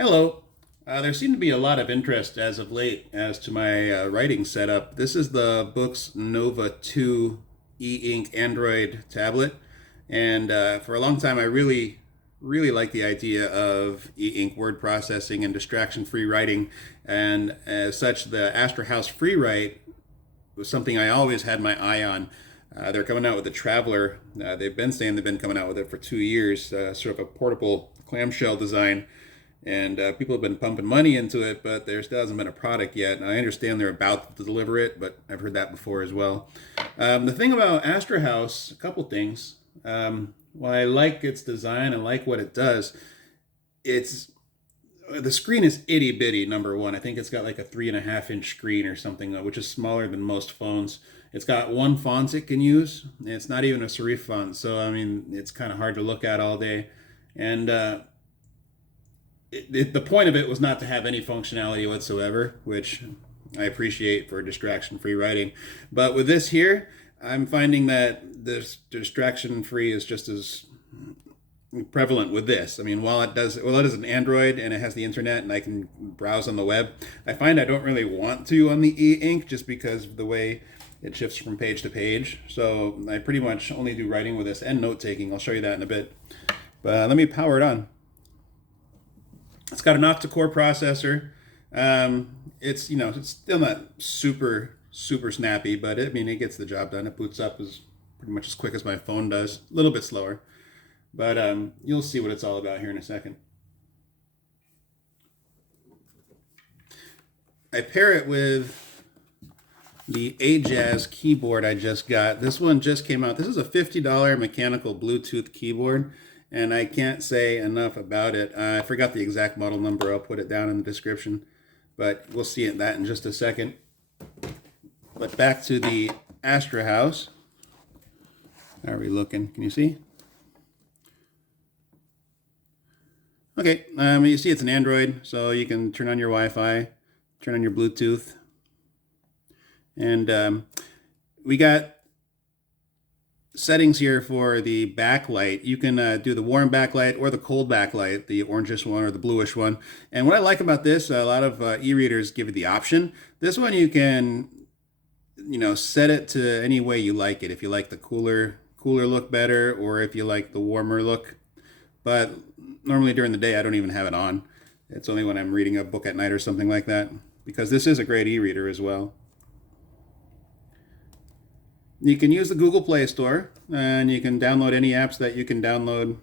Hello. There seemed to be a lot of interest as of late as to my writing setup. This is the Boox Nova 2 e-ink Android tablet. And for a long time, I really like the idea of e-ink word processing and distraction-free writing. And as such, the Astra House Freewrite was something I always had my eye on. They're coming out with the Traveler. They've been saying they've been coming out with it for 2 years, sort of a portable clamshell design. And people have been pumping money into it, but there still hasn't been a product yet. And I understand they're about to deliver it, but I've heard that before as well. The thing about Astra House, a couple things. While I like its design, I like what it does. It's the screen is itty bitty. Number one, I think it's got like a 3.5-inch screen or something, which is smaller than most phones. It's got one font it can use. And it's not even a serif font, so I mean it's kind of hard to look at all day. And the point of it was not to have any functionality whatsoever, which I appreciate for distraction-free writing. But with this here, I'm finding that this distraction-free is just as prevalent with this. I mean, while it is an Android and it has the internet and I can browse on the web, I find I don't really want to on the e-ink just because of the way it shifts from page to page. So I pretty much only do writing with this and note-taking. I'll show you that in a bit. But let me power it on. It's got an octa-core processor. It's still not super snappy, but it gets the job done. It boots up as pretty much as quick as my phone does. A little bit slower, but you'll see what it's all about here in a second. I pair it with the Ajaz keyboard I just got. This one just came out. This is a $50 mechanical Bluetooth keyboard. And I can't say enough about it. I forgot the exact model number. I'll put it down in the description. But we'll see that in just a second. But back to the Astra House. How are we looking? Can you see? Okay, you see it's an Android, so you can turn on your Wi-Fi, turn on your Bluetooth. And we got settings here for the backlight. You can do the warm backlight or the cold backlight, the orangish one or the bluish one. And what I like about this, a lot of e-readers give you the option. This one you can, set it to any way you like it. If you like the cooler look better, or if you like the warmer look. But normally during the day, I don't even have it on. It's only when I'm reading a book at night or something like that, because this is a great e-reader as well. You can use the Google Play Store, and you can download any apps that you can download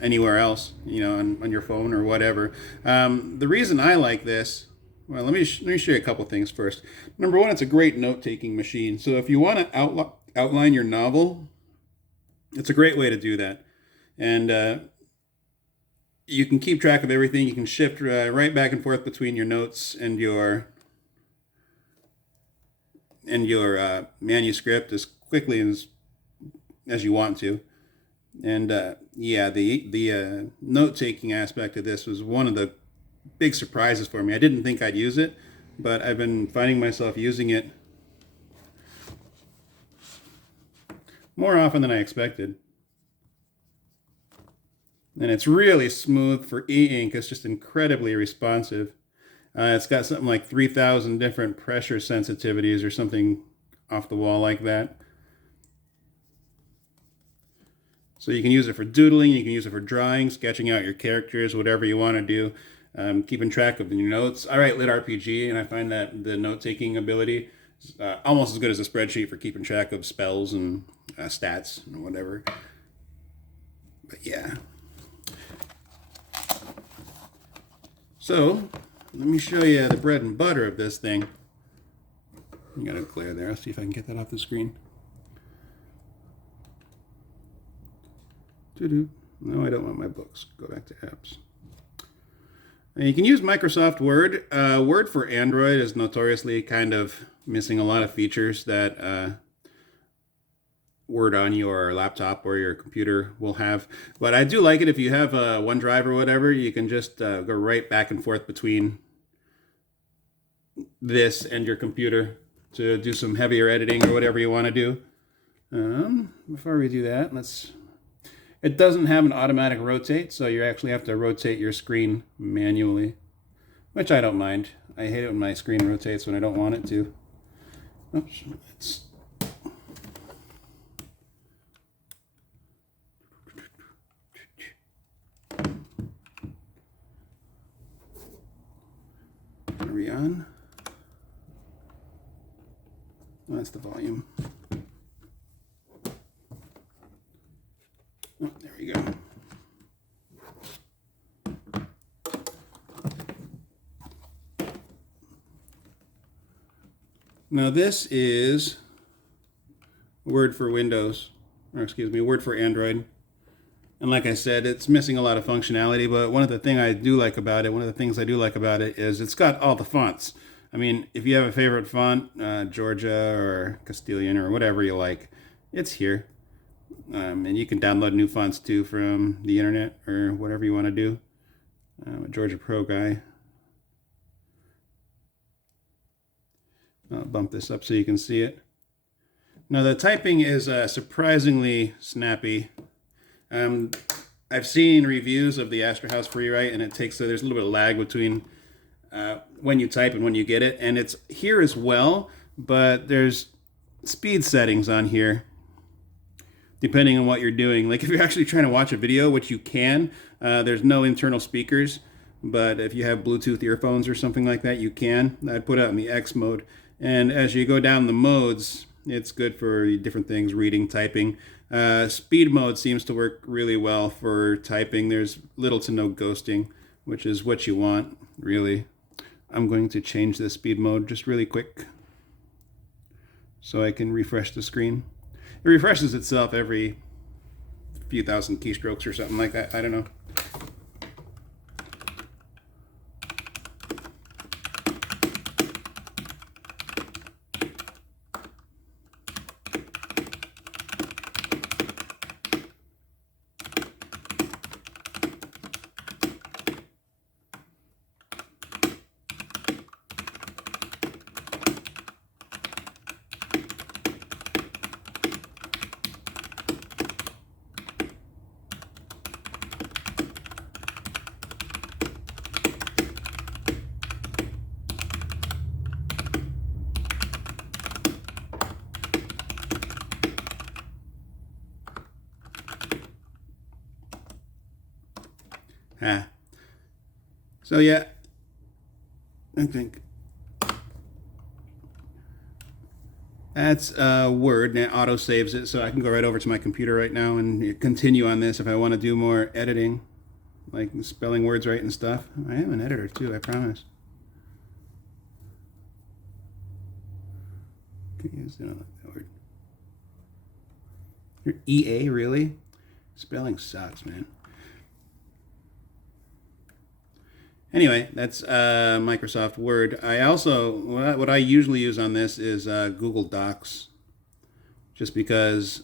anywhere else, on your phone or whatever. The reason I like this, well, let me show you a couple things first. Number one, it's a great note-taking machine. So if you want to outline your novel, it's a great way to do that. And you can keep track of everything. You can shift right back and forth between your notes and your manuscript as quickly as you want to. And the note-taking aspect of this was one of the big surprises for me. I didn't think I'd use it, but I've been finding myself using it more often than I expected. And it's really smooth for e-ink. It's just incredibly responsive. It's got something like 3,000 different pressure sensitivities or something off the wall like that. So you can use it for doodling, you can use it for drawing, sketching out your characters, whatever you want to do, keeping track of your notes. I write lit RPG, and I find that the note-taking ability is almost as good as a spreadsheet for keeping track of spells and stats and whatever. But yeah. So let me show you the bread and butter of this thing. You got a glare there. I'll see if I can get that off the screen. No, I don't want my books. Go back to apps. And you can use Microsoft Word. Word for Android is notoriously kind of missing a lot of features that Word on your laptop or your computer will have. But I do like it. If you have OneDrive or whatever, you can just go right back and forth between this and your computer to do some heavier editing or whatever you want to do. Before we do that, It doesn't have an automatic rotate, so you actually have to rotate your screen manually, which I don't mind. I hate it when my screen rotates when I don't want it to. Oops, it's are we on? Oh, that's the volume. Oh, there we go. Now this is Word for Windows, or excuse me, Word for Android. And like I said, it's missing a lot of functionality, but one of the things I do like about it is it's got all the fonts. I mean, if you have a favorite font, Georgia or Castilian or whatever you like, it's here. And you can download new fonts too from the internet or whatever you want to do. I'm a Georgia Pro guy. I'll bump this up so you can see it. Now the typing is surprisingly snappy. I've seen reviews of the Astra House Freewrite, and it takes there's a little bit of lag between when you type and when you get it, and it's here as well, but there's speed settings on here depending on what you're doing. Like if you're actually trying to watch a video, which you can, there's no internal speakers, but if you have Bluetooth earphones or something like that, you can. I'd put it in the X mode, and as you go down the modes, it's good for different things, reading, typing. Speed mode seems to work really well for typing. There's little to no ghosting, which is what you want, really. I'm going to change the speed mode just really quick so I can refresh the screen. It refreshes itself every few thousand keystrokes or something like that. I don't know. So yeah, I think that's Word. Now auto saves it, so I can go right over to my computer right now and continue on this if I want to do more editing, like spelling words right and stuff. I am an editor too, I promise. That word. Your EA, really? Spelling sucks, man. Anyway, that's Microsoft Word. I also, what I usually use on this is Google Docs, just because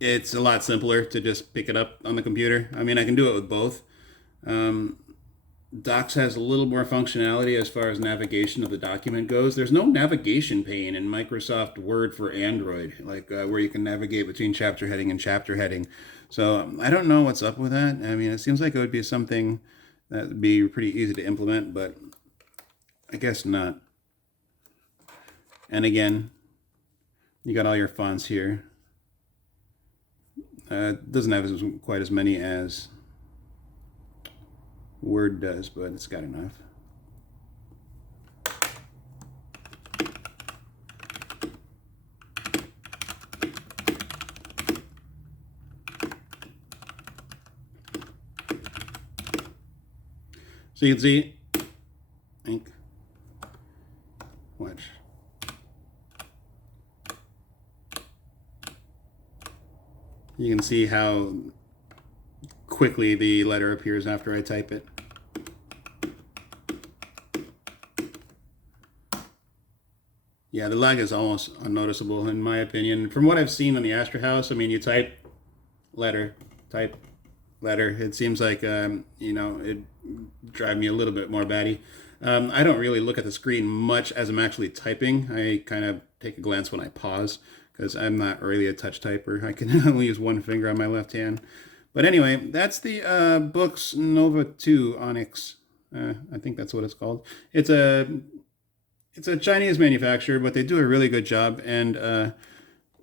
it's a lot simpler to just pick it up on the computer. I mean, I can do it with both. Docs has a little more functionality as far as navigation of the document goes. There's no navigation pane in Microsoft Word for Android, like where you can navigate between chapter heading and chapter heading. So I don't know what's up with that. I mean, it seems like it would be something that would be pretty easy to implement, but I guess not. And again, you got all your fonts here. It doesn't have quite as many as Word does, but it's got enough. So you can see, ink, watch. You can see how quickly the letter appears after I type it. Yeah, the lag is almost unnoticeable in my opinion. From what I've seen on the Astra House, I mean, you type letter, type letter. It seems like, you know, it drive me a little bit more batty. I don't really look at the screen much as I'm actually typing. I kind of take a glance when I pause because I'm not really a touch typer. I can only use one finger on my left hand. But anyway, that's the Boox Nova 2 Onyx. I think that's what it's called. It's a Chinese manufacturer, but they do a really good job. And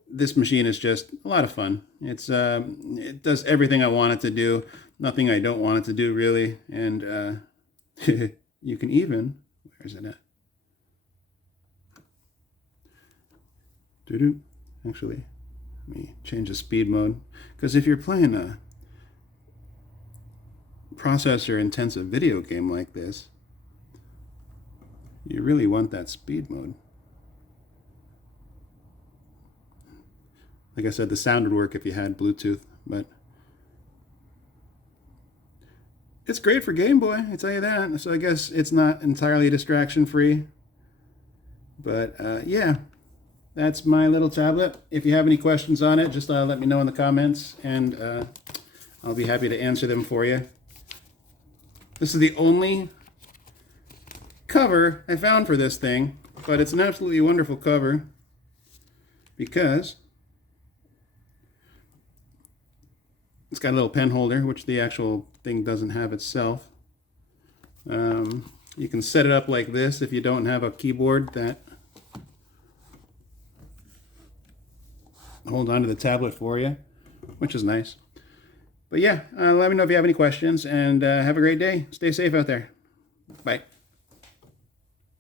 this machine is just a lot of fun. It does everything I want it to do, nothing I don't want it to do really. And you can even, where is it at? Doo-doo. Actually, let me change the speed mode, because if you're playing a processor intensive video game like this, you really want that speed mode. Like I said, the sound would work if you had Bluetooth, but it's great for Game Boy, I tell you that. So I guess it's not entirely distraction free, but yeah, that's my little tablet. If you have any questions on it, just let me know in the comments, and I'll be happy to answer them for you. This is the only cover I found for this thing, but it's an absolutely wonderful cover because it's got a little pen holder, which the actual thing doesn't have itself. You can set it up like this if you don't have a keyboard that hold on to the tablet for you, which is nice. But yeah, let me know if you have any questions, and have a great day. Stay safe out there. Bye.